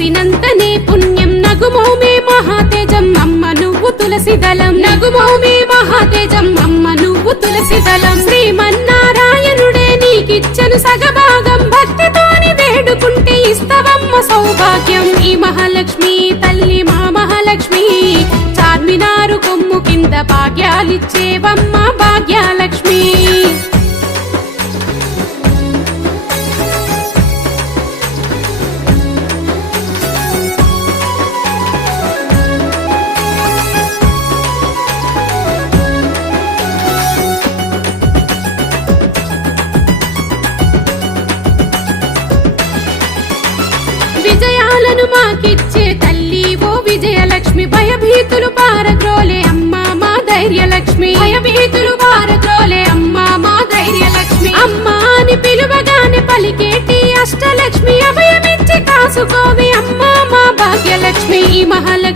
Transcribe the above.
చూసినంతనే పుణ్యం నగుమోమే మహాతేజం అమ్మ నువ్వు తులసి దళం నగుమోమే మహాతేజం అమ్మ నువ్వు తులసి దళం శ్రీమన్నారాయణుడే నీకిచ్చను సగభాగం భక్తితోని వేడుకుంటే ఇస్తవమ్మ సౌభాగ్యం ఈ మహాలక్ష్మి తల్లి మా మహాలక్ష్మి చార్మినారు కొమ్ము కింద భాగ్యాలిచ్చేవమ్మ భాగ్యలక్ష్మి విజయాలను మాకిచ్చే తల్లి ఓ విజయలక్ష్మి భయభీతులు పారద్రోలే అమ్మ మా ధైర్యలక్ష్మి భయభీతులు పారద్రోలే అమ్మ మా ధైర్యలక్ష్మి అమ్మ అని పిలువగానే పలికేటి అష్టలక్ష్మి అభయమిచ్చి కాసుకోవి అమ్మ మా భాగ్యలక్ష్మి ఈ మహాలక్ష్మి